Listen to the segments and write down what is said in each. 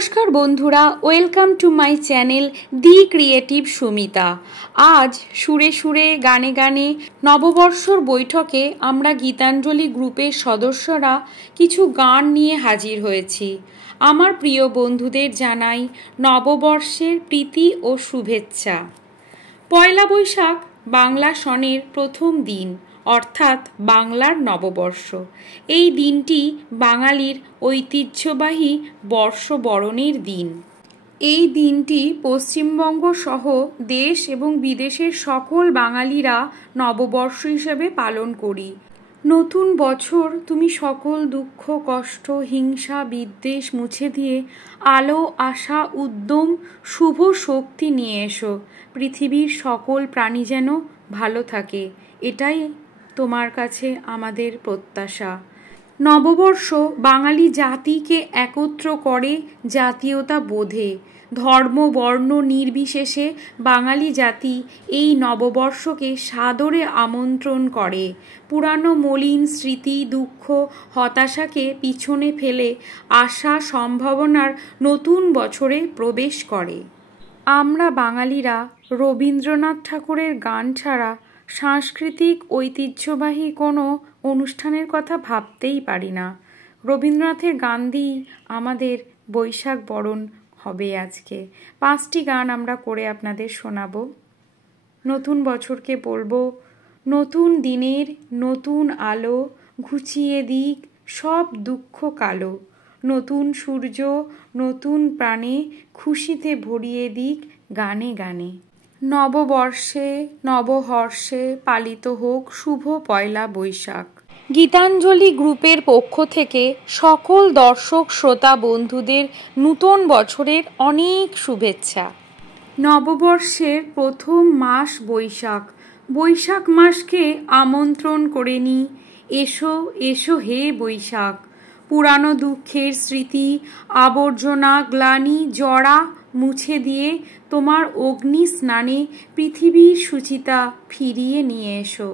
নমস্কার বন্ধুরা, welcome to my channel the creative Sumita. আজ সুরে সুরে গানে গানে নববর্ষর বৈঠকে আমরা গীতাঞ্জলি গ্রুপের সদস্যরা কিছু গান নিয়ে হাজির হয়েছি। আমার প্রিয় বন্ধুদের জানাই নববর্ষের প্রীতি ও শুভেচ্ছা। পয়লা বৈশাখ বাংলা সনের প্রথম দিন, অর্থাৎ বাংলার নববর্ষ। এই দিনটি বাঙালির ঐতিহ্যবাহী বর্ষবরণের দিন। এই দিনটি পশ্চিমবঙ্গ সহ দেশ এবং বিদেশের সকল বাঙালিরা নববর্ষ হিসেবে পালন করি। নতুন বছর তুমি সকল দুঃখ, কষ্ট, হিংসা, বিদ্বেষ মুছে দিয়ে আলো, আশা, উদ্যম, শুভ শক্তি নিয়ে এসো। পৃথিবীর সকল প্রাণী যেন ভালো থাকে, এটাই তোমার কাছে আমাদের প্রত্যাশা। নববর্ষ বাঙালি জাতিকে একত্র করে জাতীয়তা বোধে। ধর্ম বর্ণ নির্বিশেষে বাঙালি জাতি এই নববর্ষকে সাদরে আমন্ত্রণ করে। পুরানো মলিন স্মৃতি, দুঃখ, হতাশাকে পিছনে ফেলে আশা সম্ভাবনার নতুন বছরে প্রবেশ করে। আমরা বাঙালিরা রবীন্দ্রনাথ ঠাকুরের গান ছাড়া সাংস্কৃতিক ঐতিহ্যবাহী কোনো অনুষ্ঠানের কথা ভাবতেই পারি না। রবীন্দ্রনাথের গান দিয়েই আমাদের বৈশাখ বরণ হবে আজকে। 5টি গান আমরা করে আপনাদের শোনাবো। নতুন বছরকে বলবো, নতুন দিনের নতুন আলো ঘুচিয়ে দিক সব দুঃখ কালো। নতুন সূর্য নতুন প্রাণে খুশিতে ভরিয়ে দিক গানে গানে। নববর্ষে নবহর্ষে পালিত হোক শুভ পয়লা বৈশাখ। গীতাঞ্জলি গ্রুপের পক্ষ থেকে সকল দর্শক শ্রোতা বন্ধুদের নূতন বছরের অনেক শুভেচ্ছা। নববর্ষের প্রথম মাস বৈশাখ। বৈশাখ মাসকে আমন্ত্রণ করে নি, এসো এসো হে বৈশাখ। পুরানো দুঃখের স্মৃতি, আবর্জনা, গ্লানি, জরা মুছে দিয়ে তোমার অগ্নি স্নানে পৃথিবীর সুচিতা ফিরিয়ে নিয়ে এসো।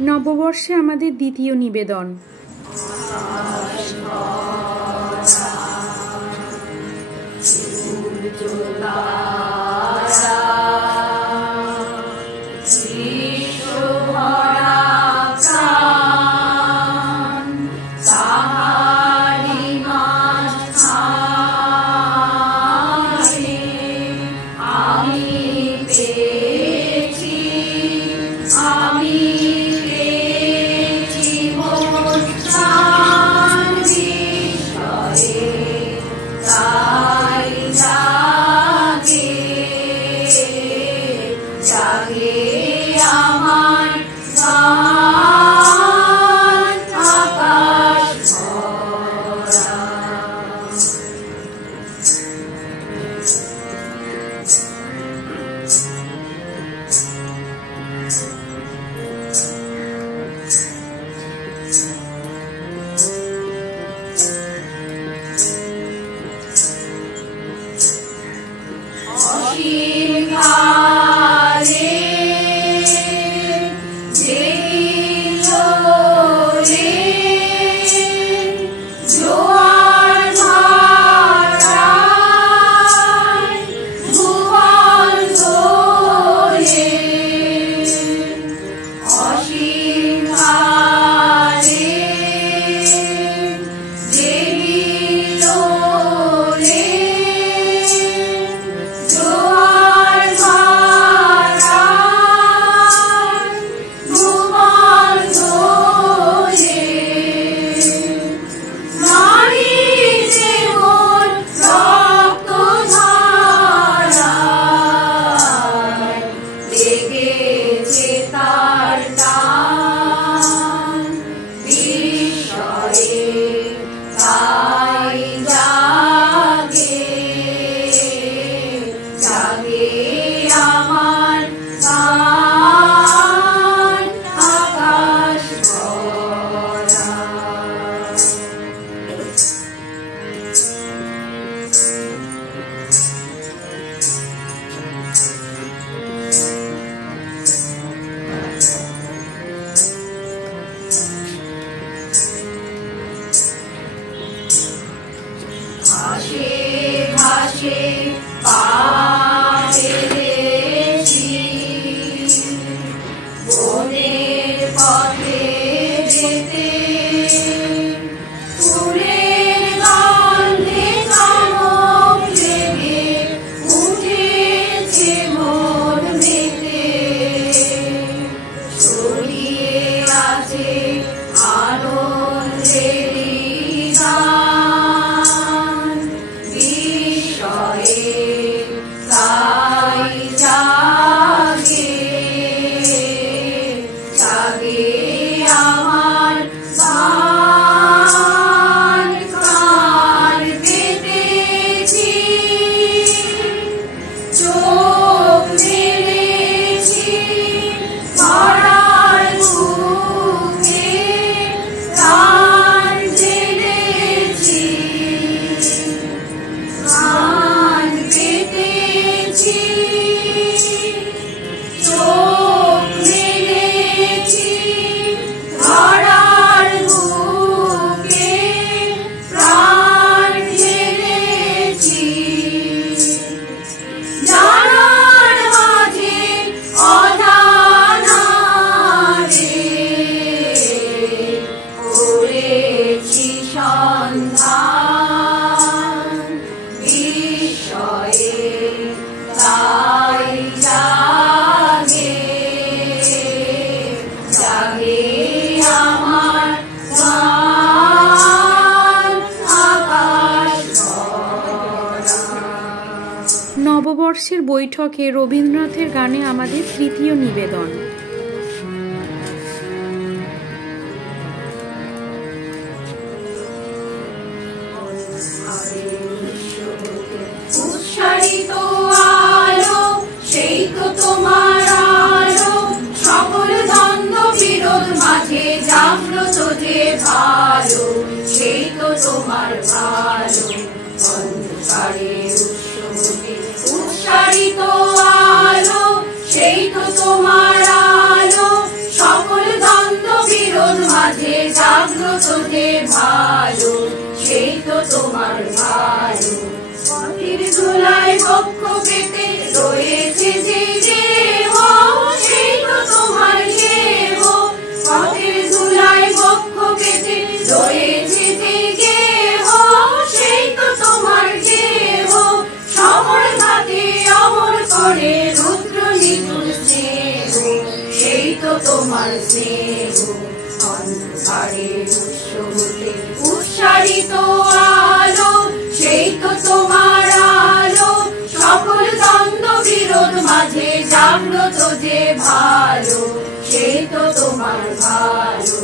নববর্ষে আমাদের দ্বিতীয় নিবেদন। নববর্ষের বৈঠকে রবীন্দ্রনাথের গানে আমাদের তৃতীয় নিবেদন। সকল দ্বন্দ্ব বিরোধ মাঝে জাগ্রত যে ভালো তোমার আলো, সকল দ্বন্দ্ব বিরোধ মাঝে জাগ্রত যে ভালো, সেই তো তোমার ভালো। পথের ধুলায় বক্ষ পেতে রয়েছে যে দেহ, সেই তো তোমার দেহ। পথের ধুলায় বক্ষ পেতে রয়েছে যে দেহ, সেই তো তোমার দেহ। সমর ঘাতে অমর করে রুদ্র নিতুল স্নেহ, সেই তো তোমার স্নেহ। অন্ধকারের উৎস হতে উৎসারিত আলো, সেই তো তোমার আলো। সকল দ্বন্দ্ব বিরোধ মাঝে জাগ্রত যে ভালো, সেই তো তোমার ভালো।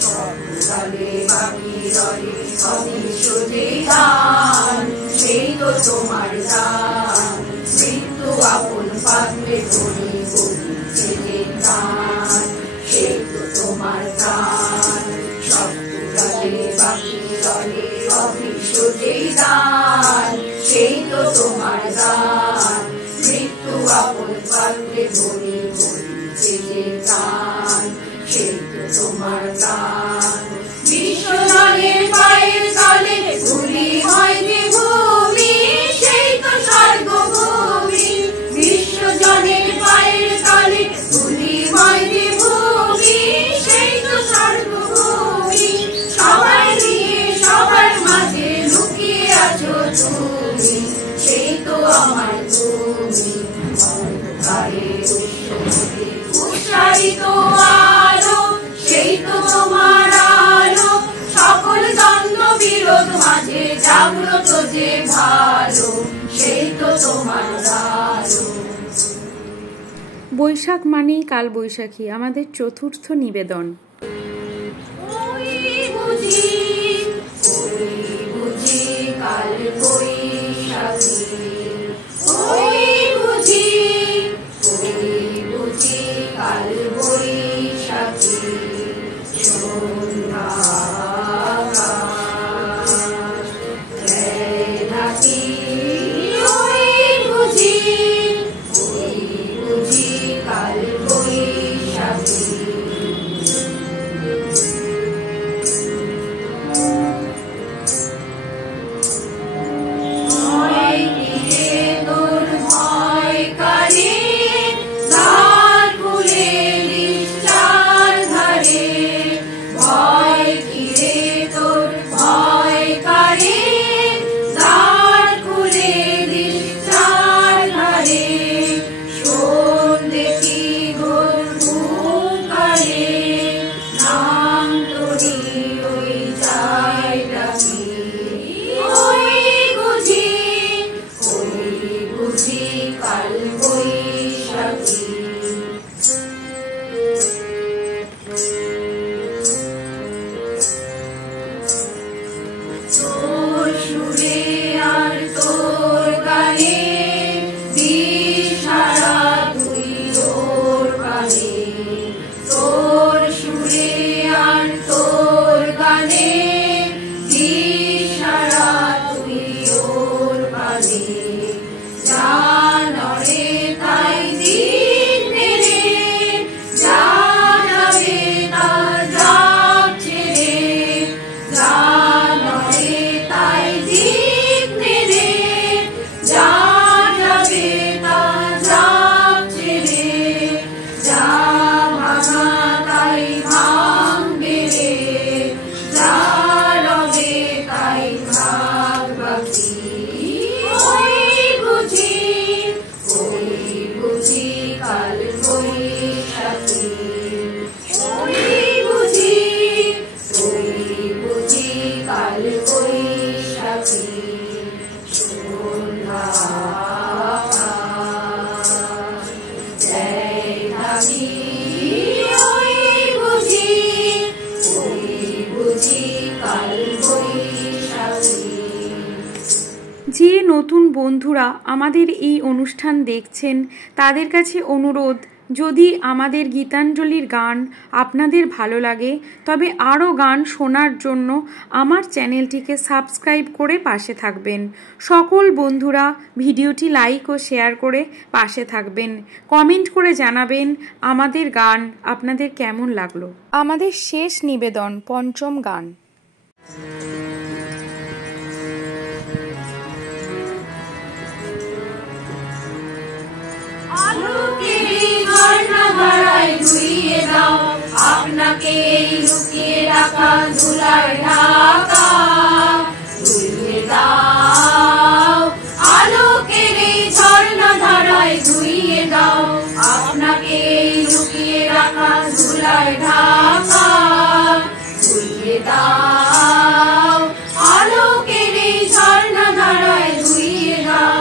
সর্বকালে বাকি রয়ে অদৃশ্য যে দান, সেই তো তোমার দান। মৃত্যু আপন পাত্রে ধরে বলছে যে দান, সেই তো তোমার দান। সর্বকালে বাকি রয়ে অদৃশ্য যে দান, সেই তো তোমার দান। মৃত্যু আপন পাত্রে ধরে বলছে যে দান, সেই তো তোমার দান। বিশ্বজনের পায়ের তলে ধুলি হয় যে ভূমি, সেই তো স্বর্গভূমি। বিশ্বজনের পায়ের তলে ধুলি হয় যে ভূমি, সেই তো স্বর্গভূমি। সবাই নিয়ে সবার মাঝে লুকিয়ে আছো তুমি, সেই তো আমার তুমি। অন্ধকারের উৎসারিত আলো, সেই তো তোমার আলো। সকল দ্বন্দ্ব বিরোধ মাঝে জাগ্রত যে ভালো, সেই তো তোমার ভালো। বৈশাখ মানেই কাল বৈশাখী, আমাদের চতুর্থ নিবেদন। ওই বুঝি কাল বৈশাখী, ওই বুঝি কাল বৈশাখী। সন্ধ্যা নাকি ওই বুঝি কাল বৈশাখী। যে নতুন বন্ধুরা আমাদের এই অনুষ্ঠান দেখছেন তাদের কাছে অনুরোধ, যদি আমাদের গীতাঞ্জলির গান আপনাদের ভালো লাগে তবে আরও গান শোনার জন্য আমার চ্যানেলটিকে সাবস্ক্রাইব করে পাশে থাকবেন। সকল বন্ধুরা ভিডিওটি লাইক ও শেয়ার করে পাশে থাকবেন। কমেন্ট করে জানাবেন আমাদের গান আপনাদের কেমন লাগলো। আমাদের শেষ নিবেদন পঞ্চম গান। ধুইয়ে দাও আপনাকে লুকিয়ে রাখা ধুলার ঢাকা, ধুইয়ে দাও আলোকের এই ঝর্ণা ধারায়, ধুইয়ে দাও আপনাকে লুকিয়ে রাখা ধুলার ঢাকা, ধুইয়ে দাও আলোকের এই ঝর্ণা ধারায়, ধুইয়ে দাও।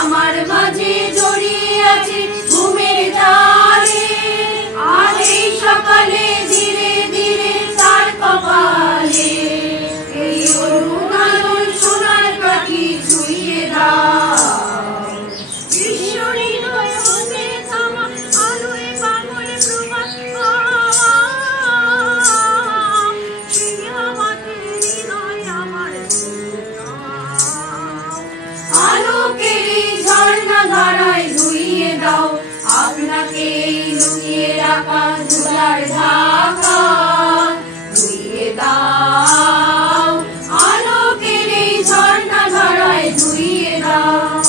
আমার মাঝে জড়িয়ে আছে ঘুমের জালে, আর এই সকালে ধীরে ধীরে তার কপালে এই অরুণ আলোর সোনার পাখি ছুঁয়ে দাও। বিশ্ব হৃদয় হতে থামা আলোয় পাগল প্রভাত, সেই আমাকে হৃদয় আমার আলোকের ঝর্ণা ধারায়, ধুইয়ে দাও আপনাকে লুকিয়ে রাখা ধুলার ঢাকা, ধুইয়ে দাও আলোকের এই ঝর্ণা ধারায়, ধুইয়ে দাও।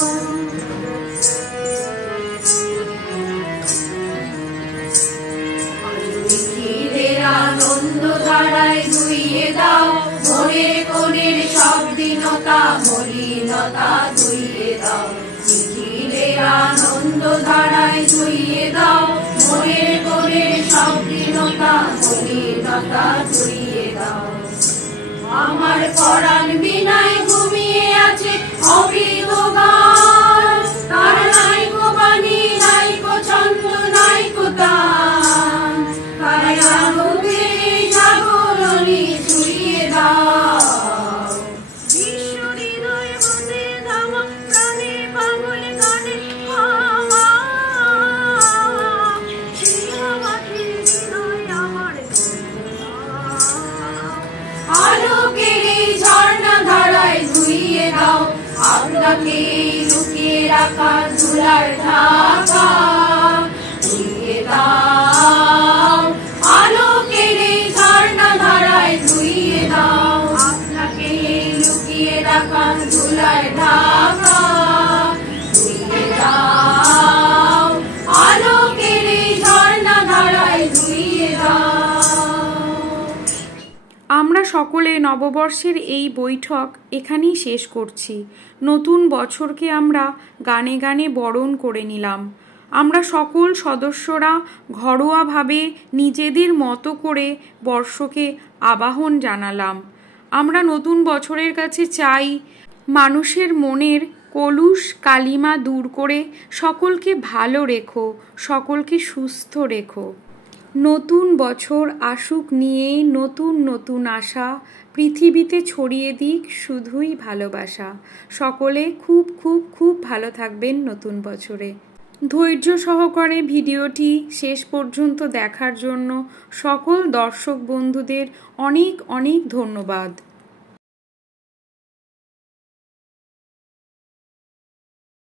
নিখিলের আনন্দ ধারায়, ধুইয়ে দাও ভোরের কোণের সব দীনতা মলিনতা, ধুইয়ে দাও নিখিলের আনন্দ ধারায়, ধুইয়ে দাও ভোরের কোণের সব দীনতা মলিনতা, ধুইয়ে দাও। আমার পরাণ বিনায় ঘুমিয়ে আছে অবৃত গান, তার নাইকো বাণী নাইকো ছন্দ নাইকো তান, তাই আলোকের জাগরণী ছুঁয়ে দাও। বিশ্ব হৃদয় হতে ধামা প্রাণে পাগল গানে হাওয়া, সেই আমাকে হৃদয় আমার আলোকের এই ঝর্ণা ধারায়, ধুইয়ে দাও আপনাকে লুকিয়ে রাখা ধুলার ঢাকা, ধুইয়ে দাও আলোকের এই ঝর্ণা ধারায়, ধুইয়ে দাও আপনাকে লুকিয়ে রাখা ধুলার ঢাকা, ধুইয়ে দাও আলোকের এই ঝর্ণা ধারায়, ধুইয়ে দাও। আমরা সকলে নববর্ষের এই বৈঠক এখানেই শেষ করছি। নতুন বছরকে আমরা গানে গানে বরণ করে নিলাম। আমরা সকল সদস্যরা ঘরোয়াভাবে নিজেদের মতো করে বর্ষকে আবাহন জানালাম। আমরা নতুন বছরের কাছে চাই মানুষের মনের কলুষ কালিমা দূর করে সকলকে ভালো রেখো, সকলকে সুস্থ রেখো। নতুন বছর আসুক নিয়েই নতুন নতুন আশা, পৃথিবীতে ছড়িয়ে দিক শুধুই ভালোবাসা। সকলে খুব খুব খুব ভালো থাকবেন নতুন বছরে। ধৈর্য সহকারে ভিডিওটি শেষ পর্যন্ত দেখার জন্য সকল দর্শক বন্ধুদের অনেক অনেক ধন্যবাদ।